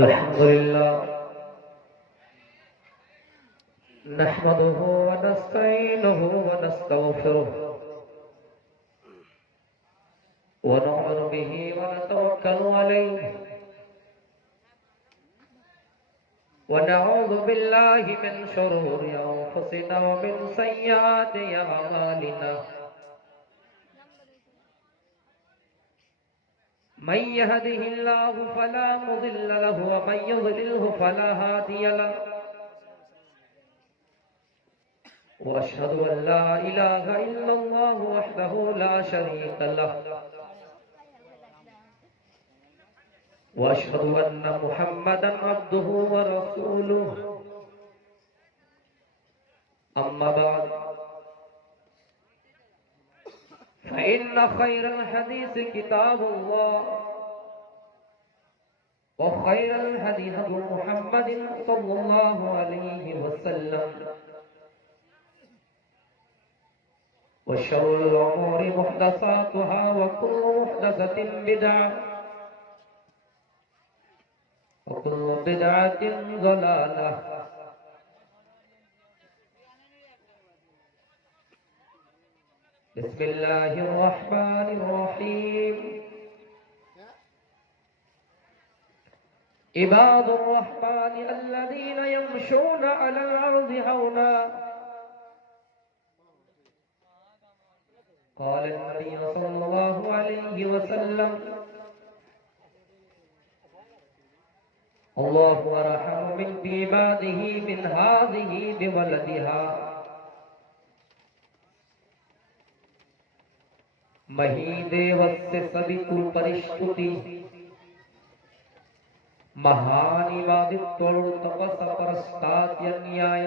الحمد لله نحمده ونستعينه ونستغفره ونؤمن به ونتوكل عليه ونعوذ بالله من شرور أنفسنا ومن سيئات أعمالنا من يهده الله فلا مضل له ومن يضلله فلا هادي له وأشهد أن لا إله إلا الله وحده لا شريك له وأشهد أن محمدا عبده ورسوله أما بعد فإن خير الحديث كتاب الله وخير الهدي هدي محمد صلى الله عليه وسلم وشر الأمور محدثاتها وكل محدثة بدعة وكل بدعة ضلالة بسم الله الرحمن الرحيم عباد الرحمن الذين يمشون على الأرض هونا قال النبي صلى الله عليه وسلم الله أرحم من بعباده من هذه بولدها ಮಹೀದೆ ವಸ್ಸೆ ಸಬಿತು ಪರಿಷ್ಠುತಿ ಮಹಾನಿವಾದಿತ್ವಳು ತಪಸ ಪರಸ್ತಾತ್ಯನ್ಯಾಯ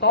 100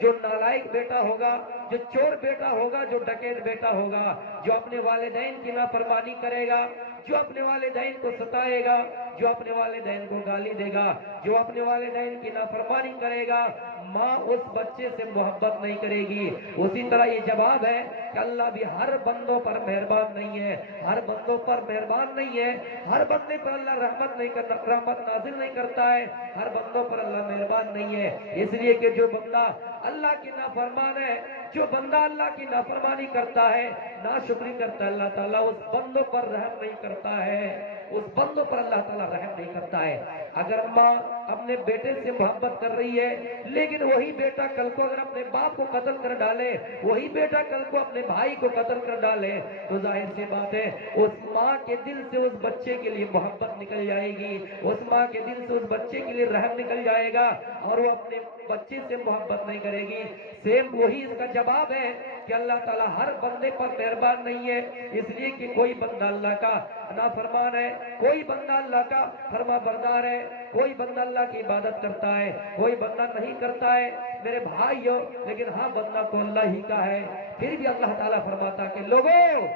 جو نالائق بیٹا ہوگا, جو چور بیٹا ہوگا, جو ڈکیت بیٹا ہوگا, جو اپنے والدین کی نافرمانی کرے گا, جو اپنے والدین کو ستائے گا, جو اپنے والدین کو گالی دے گا, جو اپنے والدین کی نافرمانی کرے گا, ماں اس بچے سے محبت نہیں کرے گی. اسی طرح یہ جواب ہے کہ اللہ بھی ہر بندوں پر مہربان نہیں ہے, ہر بندوں پر مہربان نہیں ہے, ہر بندے پر اللہ رحمت نہیں کرتا, رحمت نازل نہیں کرتا ہے, ہر بندوں پر اللہ مہربان نہیں ہے. اس لیے کہ جو بندہ اللہ کی نافرمان ہے, جو بندہ اللہ کی نافرمانی کرتا ہے, ناشکری کرتا ہے, اللہ تعالیٰ اس بندوں پر رحم نہیں کرتا ہے, اس بندوں پر اللہ تعالیٰ رحم نہیں کرتا ہے. اگر ماں اپنے بیٹے سے محبت کر رہی ہے, لیکن وہی بیٹا کل کو اگر اپنے باپ کو قتل کر ڈالے, وہی بیٹا کل کو اپنے بھائی کو قتل کر ڈالے, تو ظاہر سی بات ہے اس ماں کے دل سے اس بچے کے لیے محبت نکل جائے گی, اس ماں کے دل سے اس بچے کے لیے رحم نکل جائے گا, اور وہ اپنے بچے سے محبت نہیں کرے گی. سیم وہی اس کا جواب ہے کہ اللہ تعالیٰ ہر بندے پر مہربان نہیں ہے, اس لیے کہ کوئی بندہ اللہ کا نافرمان ہے, کوئی بندہ اللہ کا فرما بردار ہے, کوئی بندہ اللہ کی عبادت کرتا ہے, کوئی بندہ نہیں کرتا ہے میرے بھائیو, لیکن ہاں بندہ تو اللہ ہی کا ہے. پھر بھی اللہ تعالیٰ فرماتا کہ لوگوں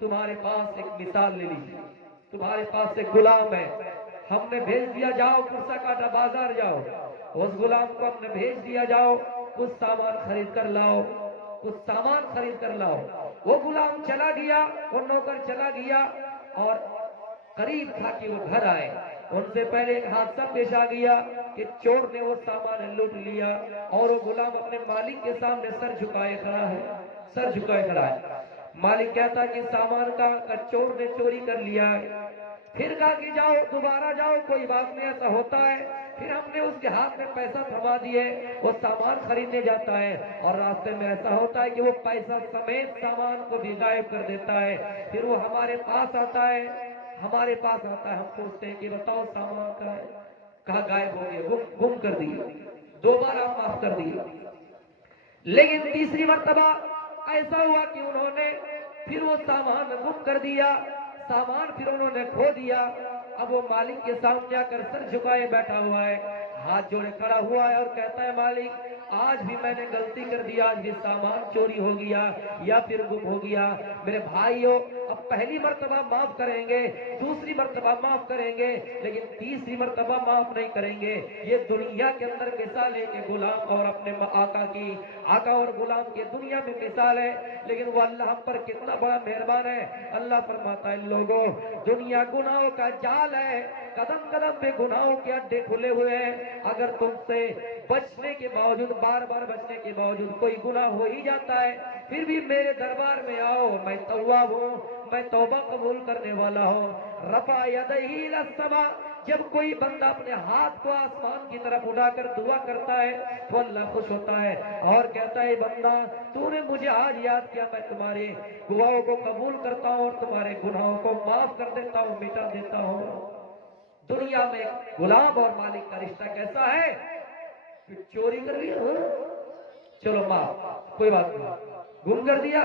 تمہارے پاس ایک مثال لے لیجیے, تمہارے پاس ایک غلام ہے, ہم نے بھیج دیا جاؤ کرسا کاٹا بازار جاؤ, اس غلام کو ہم نے بھیج دیا جاؤ کچھ سامان خرید کر لاؤ, کچھ سامان خرید کر لاؤ. وہ غلام چلا گیا, وہ نوکر چلا گیا, اور قریب تھا کہ وہ گھر آئے, ان سے پہلے ایک حادثہ پیش آ گیا کہ چور نے وہ سامان لوٹ لیا, اور وہ غلام اپنے مالک کے سامنے سر جھکائے کھڑا ہے, سر جھکائے کھڑا ہے. مالک کہتا کہ سامان کا چور نے چوری کر لیا ہے. پھر کہا کہ جاؤ دوبارہ جاؤ, کوئی بات نہیں, ایسا ہوتا ہے. پھر ہم نے اس کے ہاتھ میں پیسہ تھما دیے, وہ سامان خریدنے جاتا ہے, اور راستے میں ایسا ہوتا ہے کہ وہ پیسہ سمیت سامان کو بھی غائب کر دیتا ہے. پھر وہ ہمارے پاس آتا ہے, ہمارے پاس آتا ہے, ہم پوچھتے ہیں کہ بتاؤ سامان کا ہے, کہا غائب ہو گیا, گم کر دیے. دوبارہ معاف کر دیے, لیکن تیسری مرتبہ ایسا ہوا کہ انہوں نے پھر وہ سامان گم کر دیا, سامان پھر انہوں نے کھو دیا. اب وہ مالک کے سامنے آ کر سر جھکائے بیٹھا ہوا ہے, ہاتھ جوڑے کھڑا ہوا ہے, اور کہتا ہے مالک آج بھی میں نے غلطی کر دی, آج بھی سامان چوری ہو گیا یا پھر گم ہو گیا. میرے بھائیو اب پہلی مرتبہ معاف کریں گے, دوسری مرتبہ معاف کریں گے, لیکن تیسری مرتبہ معاف نہیں کریں گے. یہ دنیا کے اندر مثال ہے کہ غلام اور اپنے آقا کی, آقا اور غلام کی دنیا میں مثال ہے, لیکن وہ اللہ ہم پر کتنا بڑا مہربان ہے. اللہ فرماتا ہے لوگوں دنیا گناہوں کا جال ہے, قدم قدم پہ گناہوں کے اڈے کھلے ہوئے ہیں. اگر تم سے بچنے کے باوجود, بار بار بچنے کے باوجود کوئی گناہ ہو ہی جاتا ہے, پھر بھی میرے دربار میں آؤ, میں تواب ہوں, میں توبہ قبول کرنے والا ہوں. رفع یدیہ الی السماء, جب کوئی بندہ اپنے ہاتھ کو آسمان کی طرف اٹھا کر دعا کرتا ہے تو اللہ خوش ہوتا ہے اور کہتا ہے بندہ تو نے مجھے آج یاد کیا, میں تمہارے دعاؤں کو قبول کرتا ہوں اور تمہارے گناہوں کو معاف کر دیتا ہوں, مٹا دیتا ہوں. دنیا میں غلام اور مالک کا رشتہ کیسا ہے؟ چوری کر لیا, چلو معاف, کوئی بات نہیں, گم کر دیا,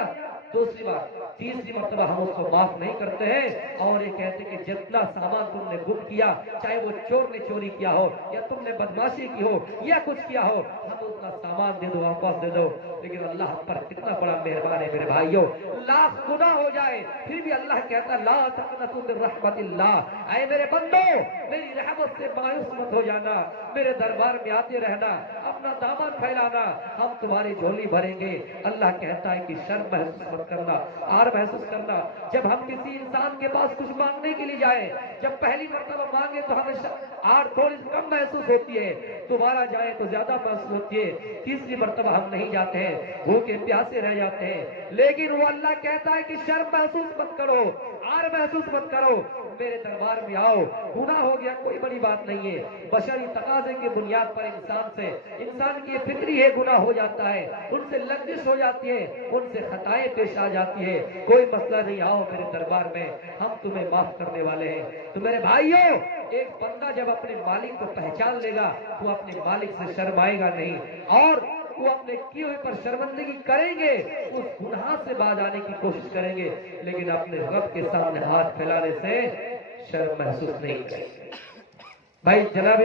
دوسری بار, تیسری مرتبہ ہم اس کو معاف نہیں کرتے ہیں, اور یہ کہتے ہیں کہ جتنا سامان تم نے گم کیا, چاہے وہ چور نے چوری کیا ہو یا تم نے بدماشی کی ہو یا کچھ کیا ہو, ہم اتنا سامان دے دو, واپس دے دو. لیکن اللہ ہم پر کتنا بڑا مہربان ہے میرے بھائیوں, لاکھ گناہ ہو جائے پھر بھی اللہ کہتا ہے لا تقنطوا من رحمت اللہ, اے میرے بندو میری رحمت سے مایوس مت ہو جانا, میرے دربار میں آتے رہنا, اپنا دامن پھیلانا, ہم تمہاری جھولی بھریں گے. اللہ کہتا ہے کہ شرم محسوس مت کرنا, آر محسوس کرنا. جب ہم کسی انسان کے پاس کچھ مانگنے کے لیے جائیں, جب پہلی مرتبہ مانگے تو ہمیں آر تھوڑی کم محسوس ہوتی ہے, دوبارہ جائیں تو زیادہ محسوس ہوتی ہے, تیسری مرتبہ ہم نہیں جاتے ہیں, بھوکے پیاسے رہ جاتے ہیں. لیکن وہ اللہ کہتا ہے کہ شرم محسوس مت کرو, آر محسوس مت کرو, میرے دربار میں آؤ. گناہ ہو گیا کوئی بڑی بات نہیں ہے, بشری تقاضے کی بنیاد پر انسان کی فطری ہے, گناہ ہو جاتا ہے, ان سے لغزش ہو جاتی ہے, ان سے خطائیں پیش آ جاتی ہے, کوئی مسئلہ نہیں, آؤ میرے دربار میں, ہم تمہیں معاف کرنے والے ہیں. تو میرے بھائیوں ایک بندہ جب اپنے مالک کو پہچان لے گا تو اپنے مالک سے شرمائے گا نہیں, اور وہ اپنے کیے ہوئے پر شرمندگی کریں گے, اس گناہ سے باز آنے کی کوشش کریں گے, لیکن اپنے رب کے سامنے ہاتھ پھیلانے سے شرم محسوس نہیں کریں گے. بھائی جناب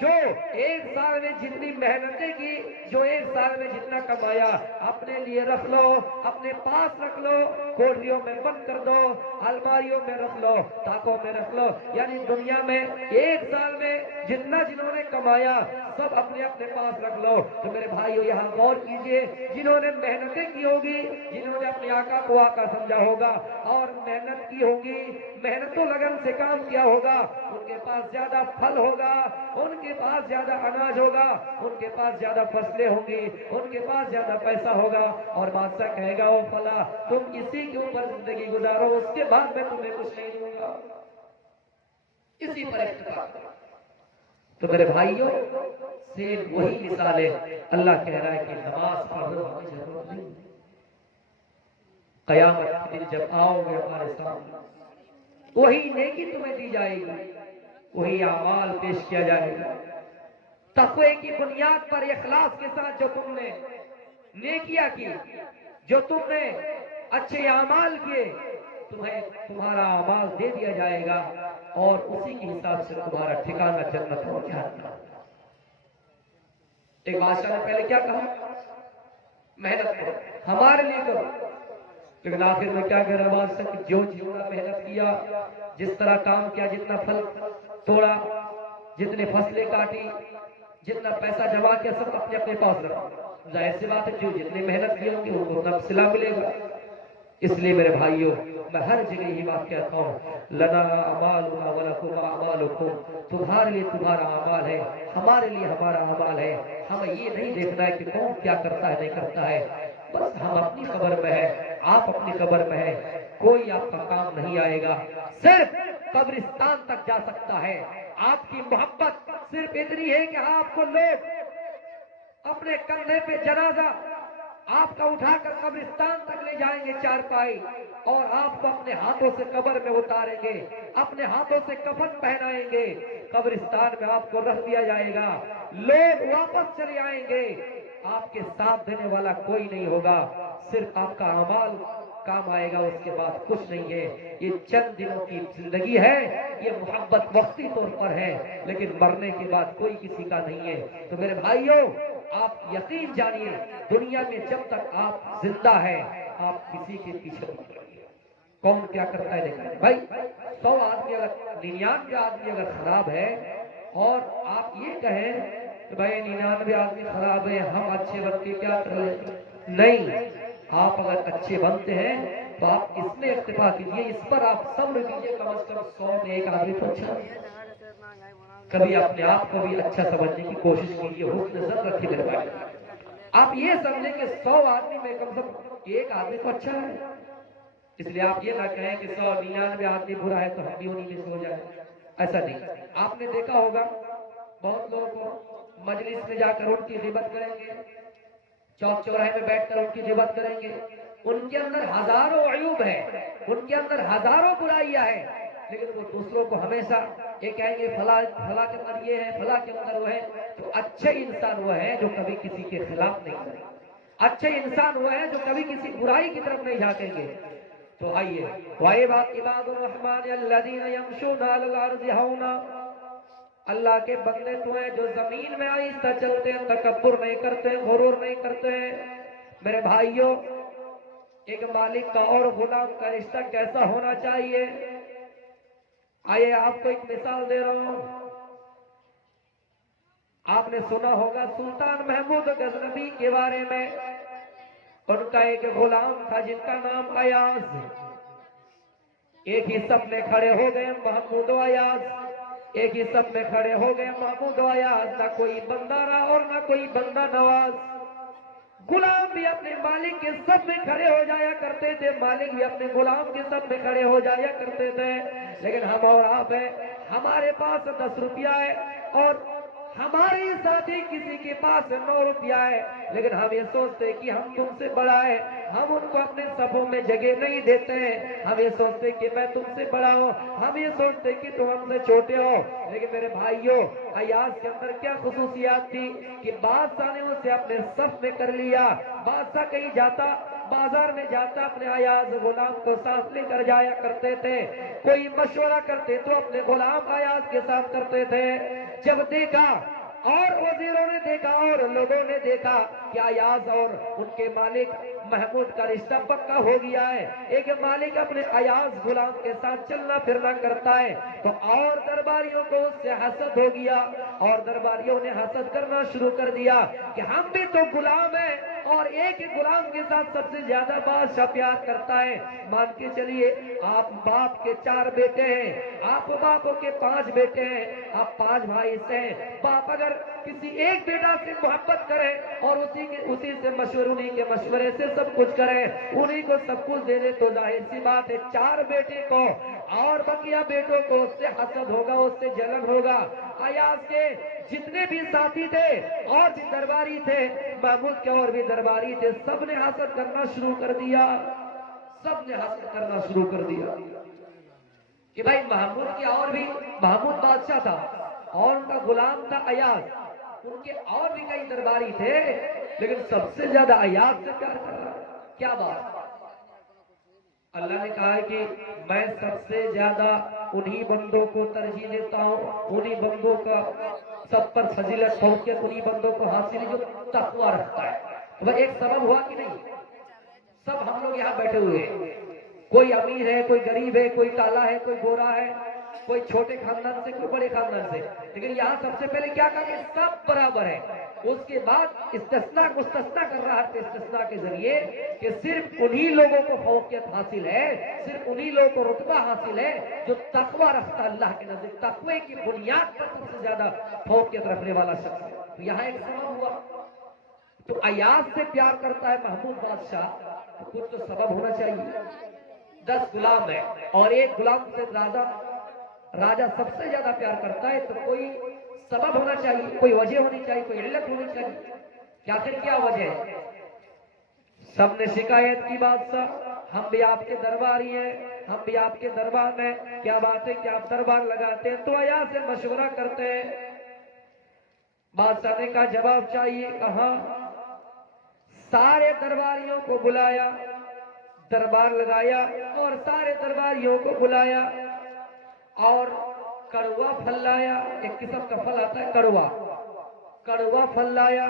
جو ایک سال میں جتنی محنتیں کی، جو ایک سال میں جتنا کمایا، اپنے لیے رکھ لو، اپنے پاس رکھ لو، کوٹریوں میں بند کر دو، الماریوں میں رکھ لو، تاکوں میں رکھ لو۔ یعنی دنیا میں ایک سال میں جتنا جنہوں نے کمایا سب اپنے اپنے پاس رکھ لو۔ تو میرے بھائیو یہاں غور کیجئے، جنہوں نے محنتیں کی ہوگی، جنہوں نے اپنے آقا کو آقا سمجھا ہوگا اور محنت کی ہوگی، محنت و لگن سے کام کیا ہوگا، ان کے پاس زیادہ پھل ہوگا، ان کے پاس زیادہ اناج ہوگا، ان کے پاس زیادہ فصلیں ہوں گی، ان کے پاس زیادہ پیسہ ہوگا، اور بادشاہ کہے گا او فلا تم اسی کے اوپر زندگی گزارو، اس کے بعد میں تمہیں کچھ نہیں دوں گا، اسی پر اکتفا کرو۔ تو میرے بھائیوں سیم وہی مثال ہے۔ اللہ کہہ رہا ہے کہ نماز پڑھو، ہمیں ضرورت نہیں، قیامت کے دن جب آؤ گے ہمارے سامنے وہی نیکی تمہیں دی جائے گی، وہی اعمال پیش کیا جائے گا، تقوی کی بنیاد پر اخلاص کے ساتھ جو تم نے نیکیاں کی، جو تم نے اچھے اعمال کیے، تمہیں تمہارا اعمال دے دیا جائے گا، اور اسی کے حساب سے تمہارا ٹھکانہ جنت ہو جائے گا۔ ایک بادشاہ نے پہلے کیا کہا؟ محنت کرو، ہمارے لیے کرو، لیکن آخر میں کیا کہہ رہا بادشاہ کہ جو جتنا محنت کیا، جس طرح کام کیا، جتنا پھل توڑا، جتنے فصلیں کاٹی، جتنا پیسہ جمع کیا، سب اپنے اپنے پاس رکھا۔ ظاہر سی بات ہے جو جتنے محنت کی ہوں گی ان کو اتنا صلہ ملے گا۔ اس لیے میرے بھائیوں میں ہر جگہ یہ بات کہتا ہوں، لنا اعمالنا ولکم اعمالکم، تمہارے لیے تمہارا اعمال ہے، ہمارے لیے ہمارا اعمال ہے۔ ہمیں یہ نہیں دیکھنا ہے کہ کون کیا کرتا ہے نہیں کرتا ہے، بس ہم اپنی قبر میں ہیں، آپ اپنی قبر میں ہیں، کوئی آپ کا کام نہیں آئے گا، صرف قبرستان تک جا سکتا ہے۔ آپ کی محبت صرف اتنی ہے کہ آپ کو لوگ اپنے کندھے پہ جنازہ آپ کا اٹھا کر قبرستان تک لے جائیں گے چارپائی، اور آپ کو اپنے ہاتھوں سے قبر میں اتاریں گے، اپنے ہاتھوں سے کفن پہنائیں گے، قبرستان میں آپ کو رکھ دیا جائے گا، لوگ واپس چلے آئیں گے، آپ کے ساتھ دینے والا کوئی نہیں ہوگا، صرف آپ کا اعمال کام آئے گا، اس کے بعد کچھ نہیں ہے۔ یہ چند دنوں کی زندگی ہے، یہ محبت وقتی طور پر ہے، لیکن مرنے کے بعد کوئی کسی کا نہیں ہے۔ تو میرے بھائیوں آپ یقین جانیے، دنیا میں جب تک آپ زندہ ہیں آپ کسی کے پیچھے مت پڑیے، کون کیا کرتا ہے دیکھا بھائی 100 آدمی اگر 99 آدمی اگر خراب ہے اور آپ یہ کہیں کہ بھائی 99 آدمی خراب ہے ہم اچھے بن کے کیا کر لیں، نہیں، آپ اگر اچھے بنتے ہیں تو آپ اس میں اکتفا کیجئے، اس پر آپ صبر کیجئے، کم از کم 100 میں ایک آدمی تو اچھا ہے۔ کبھی اپنے آپ کو بھی اچھا سمجھنے کی کوشش کیجئے، حسن ظن رکھیے میرے بھائی۔ آپ یہ سمجھیں کہ 100 آدمی میں کم سے کم ایک آدمی تو اچھا ہے، اس لیے آپ یہ نہ کہیں کہ 199 آدمی برا ہے تو ہم بھی انہی میں سے ہو جائیں، ایسا نہیں۔ آپ نے دیکھا ہوگا بہت لوگوں کو مجلس میں جا کر ان کی غیبت کریں گے، چوک چوراہے میں بیٹھ کر ان کی غیبت کریں گے، ان کے اندر ہزاروں عیوب ہے، ان کے اندر ہزاروں برائیاں ہیں، لیکن وہ دوسروں کو ہمیشہ یہ کہیں گے فلاں کے اندر یہ ہے، فلاں کے اندر وہ ہے۔ تو اچھے انسان وہ ہے جو کبھی کسی کے خلاف نہیں کرے، اچھے انسان وہ ہے جو کبھی کسی برائی کی طرف نہیں جھانکیں گے۔ تو آئیے وَعِبَادُ الرَّحْمَنِ الَّذِينَ يَمْشُونَ عَلَى الْأَرْضِ هَوْنًا، اللہ کے بندے تو ہیں جو زمین میں آہستہ چلتے ہیں، تکبر نہیں کرتے، غرور نہیں کرتے۔ میرے بھائیوں ایک مالک کا اور غلام کا رشتہ کیسا ہونا چاہیے؟ آئیے آپ کو ایک مثال دے رہا ہوں۔ آپ نے سنا ہوگا سلطان محمود غزنوی کے بارے میں، ان کا ایک غلام تھا جن کا نام ایاز، ایک ہی سب میں کھڑے ہو گئے محمود و ایاز، ایک ہی سب میں کھڑے ہو گئے محمود و ایاز، نہ کوئی بندہ رہا اور نہ کوئی بندہ نواز۔ غلام بھی اپنے مالک کے سب میں کھڑے ہو جایا کرتے تھے، مالک بھی اپنے غلام کے سب میں کھڑے ہو جایا کرتے تھے، لیکن ہم اور آپ ہیں، ہمارے پاس 10 روپیہ ہے اور ہمارے ساتھی کسی کے پاس 9 روپیہ ہے، لیکن ہم یہ سوچتے کہ ہم تم سے بڑا ہے، ہم ان کو اپنے صفوں میں جگہ نہیں دیتے ہیں، ہم یہ سوچتے کہ میں تم سے بڑا ہوں، ہم یہ سوچتے کہ تم ہم سے چھوٹے ہو۔ لیکن میرے بھائیوں ایاز کے اندر کیا خصوصیات تھی کہ بادشاہ نے اسے اپنے صف میں کر لیا۔ بادشاہ کہیں جاتا، بازار میں جاتا، اپنے ایاز غلام کو ساتھ لے کر جایا کرتے تھے، کوئی مشورہ کرتے تو اپنے غلام ایاز کے ساتھ کرتے تھے۔ جب دیکھا اور وزیروں نے دیکھا اور لوگوں نے دیکھا کہ ایاز اور ان کے مالک محمود کا رشتہ پکا ہو گیا ہے، ایک مالک اپنے ایاز غلام کے ساتھ چلنا پھرنا کرتا ہے، تو اور درباریوں کو اس سے حسد ہو گیا، اور درباریوں نے حسد کرنا شروع کر دیا کہ ہم بھی تو غلام ہیں اور ایک ہی غلام کے ساتھ سب سے زیادہ بادشاہ پیار کرتا ہے۔ مان کے چلیے آپ باپ کے 4 بیٹے ہیں، آپ باپوں کے 5 بیٹے ہیں، آپ 5 بھائی سے ہیں، باپ اگر کسی ایک بیٹا سے محبت کرے اور اسی سے انہی کے مشورے سے سب کچھ کرے، انہی کو سب کچھ دے دے، تو ظاہر سی بات ہے 4 بیٹے کو اور بقیہ بیٹوں کو اس سے حسد ہوگا، اس سے جلن ہوگا۔ ایاز کے جتنے بھی ساتھی تھے اور بھی درباری تھے، محمود کے اور بھی درباری تھے، سب نے حسد کرنا شروع کر دیا، سب نے حسد کرنا شروع کر دیا کہ بھائی محمود کی اور بھی، محمود بادشاہ تھا اور ان کا غلام تھا ایاز، ان کے اور بھی کئی درباری تھے، لیکن سب سے زیادہ ایاز سے پیار کر رہا ہے، کیا بات؟ اللہ نے کہا ہے کہ میں سب سے زیادہ انہی بندوں کو ترجیح دیتا ہوں، انہی بندوں کا سب پر فضیلت فوقیت انہی بندوں کو حاصل ہے جو تقوی رکھتا ہے۔ وہ ایک سبب ہوا کہ نہیں؟ سب ہم لوگ یہاں بیٹھے ہوئے ہیں، کوئی امیر ہے، کوئی غریب ہے، کوئی کالا ہے، کوئی گورا ہے، کوئی چھوٹے خاندان سے، کوئی بڑے خاندان سے، لیکن یہاں سب سے پہلے کیا کہا کہ سب برابر ہے۔ اس کے بعد استثناء مستثنیٰ کر رہا ہے استثناء کے ذریعے کہ صرف انہی لوگوں کو فوقیت حاصل ہے، صرف انہی لوگوں کو رتبہ حاصل ہے جو تقوی رکھتا اللہ کے نزدیک، تقوی کی بنیاد پر سب سے زیادہ فوقیت رکھنے والا شخص ہے۔ تو یہاں ایک سبب ہوا، تو ایاز سے پیار کرتا ہے محمود بادشاہ، تو کچھ تو سبب ہونا چاہیے۔ 10 غلام ہے اور ایک غلام سے راجہ سب سے زیادہ پیار کرتا ہے، تو کوئی سبب ہونا چاہیے، کوئی وجہ ہونی چاہیے، کوئی علت ہونی چاہیے کہ آخر کیا وجہ ہے؟ سب نے شکایت کی بادشاہ، ہم بھی آپ کے درباری ہیں، ہم بھی آپ کے دربار میں، کیا بات ہے کہ آپ دربار لگاتے ہیں تو ایاز سے مشورہ کرتے ہیں۔ بادشاہ نے کہا جواب چاہیے، کہاں؟ سارے درباریوں کو بلایا، دربار لگایا اور سارے درباریوں کو بلایا اور کڑوا پھل لایا، ایک قسم کا پھل آتا ہے کڑوا پھل لایا،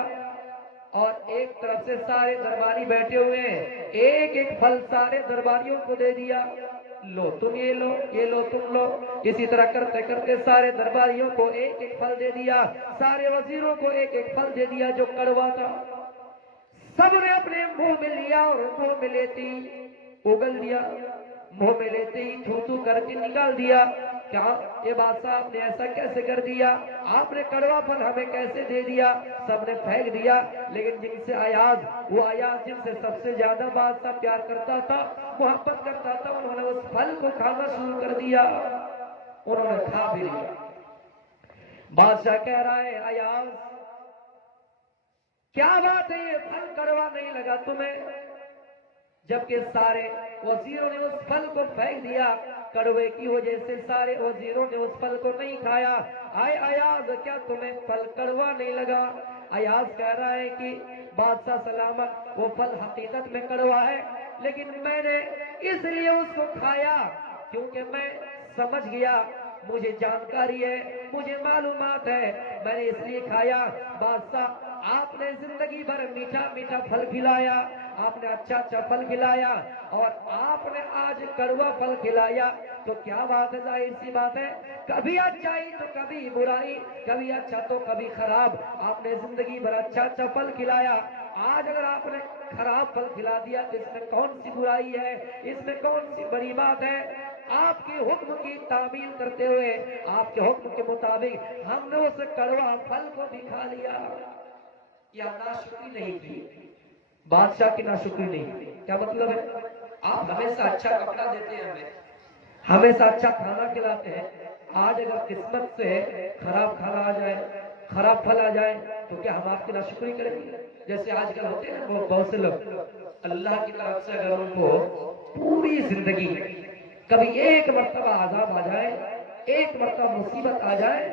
اور ایک طرف سے سارے درباری بیٹھے ہوئے ہیں، ایک ایک پھل سارے درباریوں کو دے دیا، لو تم یہ لو، یہ لو تم لو، اسی طرح کرتے کرتے سارے درباریوں کو ایک ایک پھل دے دیا، سارے وزیروں کو ایک ایک پھل دے دیا جو کڑوا تھا۔ سب نے اپنے منہ میں لیا اور منہ میں لیتے ہی اگل دیا، منہ میں لیتے ہی تھو تھو کر کے نکال دیا۔ کیا یہ بادشاہ آپ نے ایسا کیسے کر دیا؟ آپ نے کڑوا پھل ہمیں کیسے دے دیا؟ سب نے پھینک دیا، لیکن جن سے ایاز، وہ ایاز جن سے سب سے زیادہ بادشاہ پیار کرتا تھا، محبت کرتا تھا، انہوں نے اس پھل کو کھانا شروع کر دیا، انہوں نے کھا بھی لیا۔ بادشاہ کہہ رہا ہے ایاز کیا بات ہے، یہ پھل کڑوا نہیں لگا تمہیں؟ جبکہ سارے وزیروں نے اس پھل کو پھینک دیا، کڑوے کی وجہ سے سارے وزیروں نے اس پھل کو نہیں کھایا۔ آئے ایاز کیا تمہیں پھل کڑوا نہیں لگا؟ ایاز کہہ رہا ہے کہ بادشاہ سلامت، وہ پھل حقیقت میں کڑوا ہے، لیکن میں نے اس لیے اس کو کھایا کیونکہ میں سمجھ گیا، مجھے جانکاری ہے، مجھے معلومات ہے، میں نے اس لیے کھایا۔ بادشاہ آپ نے زندگی بھر میٹھا میٹھا پھل کھلایا، آپ نے اچھا اچھا پھل کھلایا، اور آپ نے آج کڑوا پھل کھلایا، تو کیا بات ہے؟ ظاہر سی بات ہے، کبھی اچھائی تو کبھی برائی، کبھی اچھا تو کبھی خراب۔ آپ نے زندگی بھر اچھا اچھا پھل کھلایا، آج اگر آپ نے خراب پھل کھلا دیا تو اس میں کون سی برائی ہے، اس میں کون سی بڑی بات ہے؟ آپ کے حکم کی تعمیل کرتے ہوئے، آپ کے حکم کے مطابق ہم نے اس کڑوا پھل کو بھی کھا لیا۔ یا ناشکری نہیں کی، بادشاہ کی ناشکری نہیں کی۔ کیا مطلب ہے؟ آپ ہمیشہ اچھا کپڑا دیتے ہیں، ہمیشہ اچھا کھانا کھلاتے ہیں، آج اگر قسمت سے خراب کھانا آ جائے، خراب پھل آ جائے تو کیا ہم آپ کی ناشکری کریں گے؟ جیسے آج کل ہوتے ہیں نا بہت سے لوگ، اللہ کی طرف سے اگر ان کو پوری زندگی کبھی ایک مرتبہ عذاب آ جائے، ایک مرتبہ مصیبت آ جائے،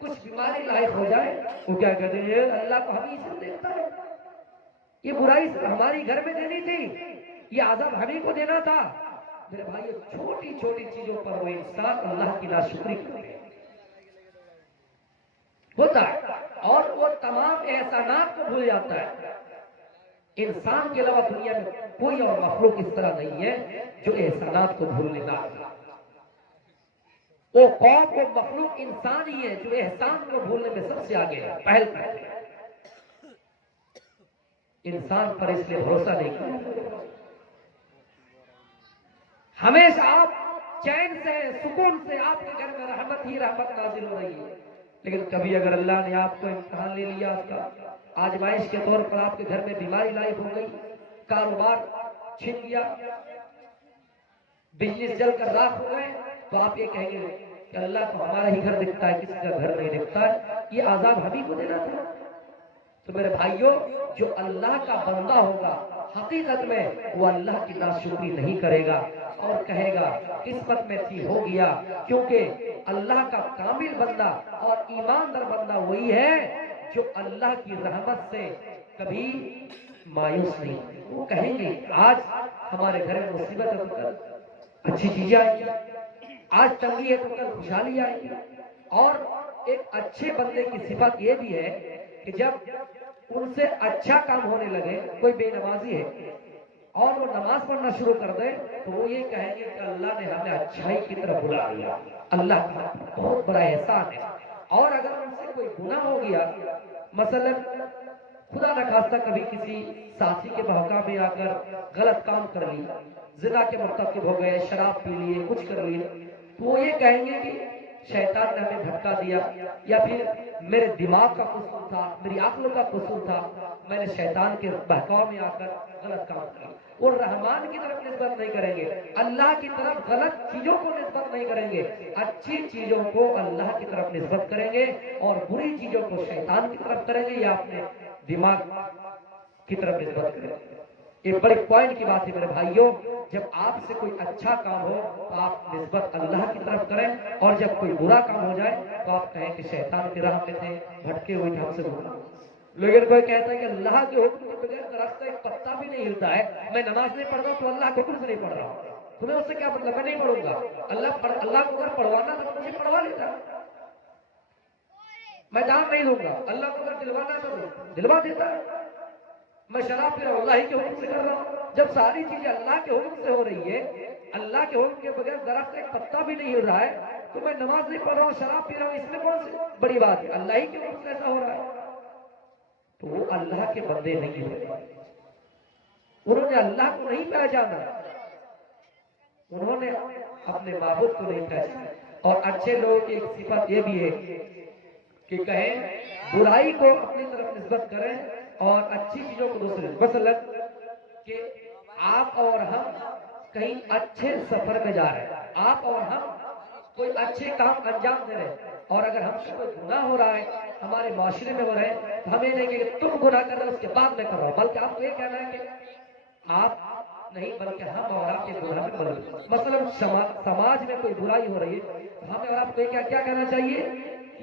کچھ بیماری لاحق ہو جائے، وہ کیا کہتے ہیں اللہ کو ہم ہی سے دیتا ہے، یہ برائی ہماری گھر میں دینی تھی، یہ عذاب ہمیں کو دینا تھا۔ میرے بھائی چھوٹی چھوٹی چیزوں پر وہ انسان اللہ کی ناشکری کرتے ہیں۔ ہوتا ہے اور وہ تمام احسانات کو بھول جاتا ہے۔ انسان کے علاوہ دنیا میں کوئی اور مخلوق اس طرح نہیں ہے جو احسانات کو بھولنے نہ آئے۔ وہ قوم کو مخلوق انسان ہی ہے جو احسان کو بھولنے میں سب سے آگے ہے، پہل کرتے ہیں۔ انسان پر اس لیے بھروسہ نہیں کرتا۔ ہمیشہ آپ چین سے سکون سے آپ کے گھر میں رحمت ہی رحمت نازل ہو رہی ہے، لیکن کبھی اگر اللہ نے آپ کو امتحان لے لیا، آپ کا آزمائش کے طور پر آپ کے گھر میں بیماری لاحق ہو گئی، کاروبار چھن گیا، بزنس جل کر راکھ ہو گئے، تو آپ یہ کہیں گے کہ اللہ کو ہمارا ہی گھر دکھتا ہے، کسی کا گھر نہیں دکھتا ہے، یہ عذاب ہم ہی کو دینا تھا۔ تو میرے بھائیوں، جو اللہ کا بندہ ہوگا حقیقت میں وہ اللہ کی ناشکری نہیں کرے گا اور کہے گا قسمت میں تھی ہو گیا، کیونکہ اللہ کا کامل بندہ اور ایماندار بندہ وہی ہے جو اللہ کی رحمت سے کبھی مایوس نہیں۔ وہ کہیں گے آج ہمارے گھر میں مصیبت ہے تو کل اچھی چیزیں آئیں گی، آج تنگی ہے تو کل خوشحالی آئے گی۔ اور ایک اچھے بندے کی صفت یہ بھی ہے کہ جب ان سے اچھا کام ہونے لگے، کوئی بے نمازی ہے اور وہ نماز پڑھنا شروع کر دے تو وہ یہ کہیں گے کہ اللہ نے ہمیں اچھائی کی طرف بلا دیا، اللہ کا بہت بڑا احسان ہے۔ اور اگر ان سے کوئی گناہ ہو گیا، مثلا خدا نخواستہ کبھی کسی ساتھی کے بہکا میں آ کر غلط کام کر لی، زنا کے مرتکب ہو گئے، شراب پی لیے، کچھ کر لیے، تو وہ یہ کہیں گے کہ شیطان نے ہمیں بھٹکا دیا، یا پھر میرے دماغ کا قصور تھا، میری عقل کا قصور تھا، میں نے شیطان کے بہکاؤ میں آ کر غلط کام کیا۔ وہ رحمان کی طرف نسبت نہیں کریں گے، اللہ کی طرف غلط چیزوں کو نسبت نہیں کریں گے، اچھی چیزوں کو اللہ کی طرف نسبت کریں گے اور بری چیزوں کو شیطان کی طرف کریں گے یا اپنے دماغ کی طرف نسبت کریں گے۔ یہ بڑے پوائنٹ کی بات ہے میرے بھائیوں، جب آپ سے کوئی اچھا کام ہو تو آپ نسبت اللہ کی طرف کریں، اور جب کوئی برا کام ہو جائے تو آپ کہیں کہ شیطان کی راہ میں تھے، بھٹکے ہوئے تھے، ہم سے بھولا۔ لیکن کوئی کہتا ہے کہ اللہ کے حکم کے بغیر درخت کا ایک پتا بھی نہیں ہلتا ہے، میں نماز نہیں پڑھتا تو اللہ کے حکم سے نہیں پڑھ رہا ہوں، تمہیں اس سے کیا مطلب؟ میں نہیں پڑھوں گا، اللہ کو اگر پڑھوانا تھا تو مجھے پڑھوا لیتا، میں جان نہیں دوں گا، اللہ کو اگر دلوانا تو دلوا دیتا، میں شراب پی رہا ہوں اللہ ہی کے حکم سے کر رہا ہوں۔ جب ساری چیزیں اللہ کے حکم سے ہو رہی ہے، اللہ کے حکم کے بغیر درخت ایک پتا بھی نہیں ہل رہا ہے، تو میں نماز نہیں پڑھ رہا ہوں، شراب پی رہا ہوں، اس میں کون سی بڑی بات ہے؟ اللہ ہی کے حکم سے ایسا ہو رہا ہے، تو وہ اللہ کے بندے نہیں ہوتے، انہوں نے اللہ کو نہیں پہچانا، انہوں نے اپنے معبود کو نہیں پہچانا۔ اور اچھے لوگوں کی ایک صفت یہ بھی ہے کہ کہیں برائی کو اپنی طرف نسبت کریں اور اچھی چیزوں کو دوسرے، مثلا کہ آپ اور ہم کہیں اچھے سفر میں جا رہے ہیں، آپ اور ہم کوئی اچھے کام انجام دے رہے ہیں، اور اگر ہم سے کوئی گناہ ہو رہا ہے، ہمارے معاشرے میں ہو رہے ہیں، تو ہمیں نہیں کہ تم گناہ کر رہے ہو اس کے بعد میں کر رہا ہوں، بلکہ آپ کو یہ کہنا ہے کہ آپ نہیں بلکہ ہم اور آپ کے گناہ میں بدل۔ مثلا سماج میں کوئی برائی ہو رہی ہے تو ہمیں اور آپ کو کیا کہنا چاہیے؟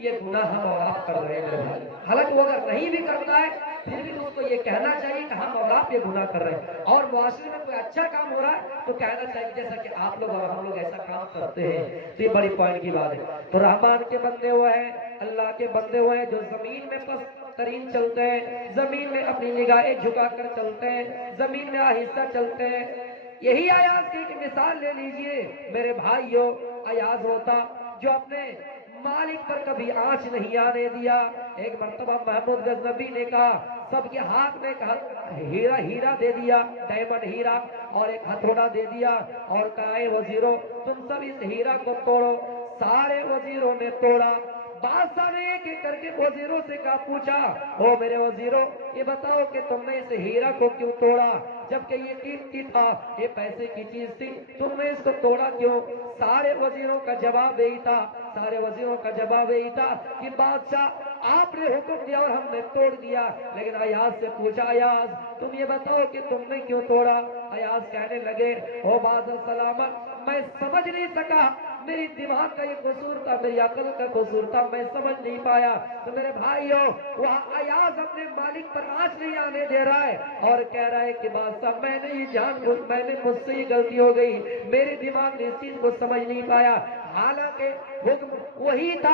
یہ گناہ ہم اور آپ کر رہے ہیں، حالانکہ وہ اگر نہیں بھی کرتا ہے پھر بھی اس کو یہ کہنا چاہیے کہ ہم اور آپ یہ گناہ کر رہے ہیں۔ اور معاشرے میں کوئی اچھا کام ہو رہا ہے تو کہنا چاہیے جیسا کہ آپ لوگ اور ہم لوگ ایسا کام کرتے ہیں، تو یہ بڑی پوائنٹ کی بات ہے۔ تو رحمان کے بندے وہ ہیں، اللہ کے بندے وہ ہیں جو زمین میں پست ترین چلتے ہیں، زمین میں اپنی نگاہیں جھکا کر چلتے ہیں، زمین میں آہستہ چلتے ہیں۔ یہی ایاز کی ایک مثال لے لیجئے میرے بھائیوں، ایاز ہوتا جو اپنے مالک پر کبھی آنچ نہیں آنے دیا۔ ایک مرتبہ محمود غزنوی نے کہا سب کے ہاتھ میں ہیرا دے دیا، ڈائمنڈ ہیرا، اور ایک ہتھوڑا دے دیا اور کہا اے وزیروں تم سب اس ہیرا کو توڑو۔ سارے وزیروں نے توڑا۔ بادشاہ نے ایک ایک کر کے وزیروں سے کہا، پوچھا او میرے وزیروں یہ بتاؤ کہ تم نے اس ہیرا کو کیوں توڑا؟ جبکہ یہ قیمتی تھا، یہ پیسے کی چیز تھی، تم نے اس کو توڑا کیوں؟ سارے وزیروں کا جواب یہی تھا، سارے وزیروں کا جواب یہی تھا کہ بادشاہ آپ نے حکم دیا اور ہم نے توڑ دیا۔ لیکن ایاز سے پوچھا ایاز تم یہ بتاؤ کہ تم نے کیوں توڑا؟ ایاز کہنے لگے او بادشاہ سلامت میں سمجھ نہیں سکا، میری دماغ کا یہ قصور تھا، میری عقل کا قصور تھا، میں سمجھ نہیں پایا۔ تو میرے بھائیوں وہاں ایاز اپنے مالک پر آنچ نہیں آنے دے رہا ہے اور کہہ رہا ہے کہ بادشاہ میں نے یہ مجھ سے یہ غلطی ہو گئی، میرے دماغ نے اس چیز کو سمجھ نہیں پایا۔ حالانکہ حکم وہی تھا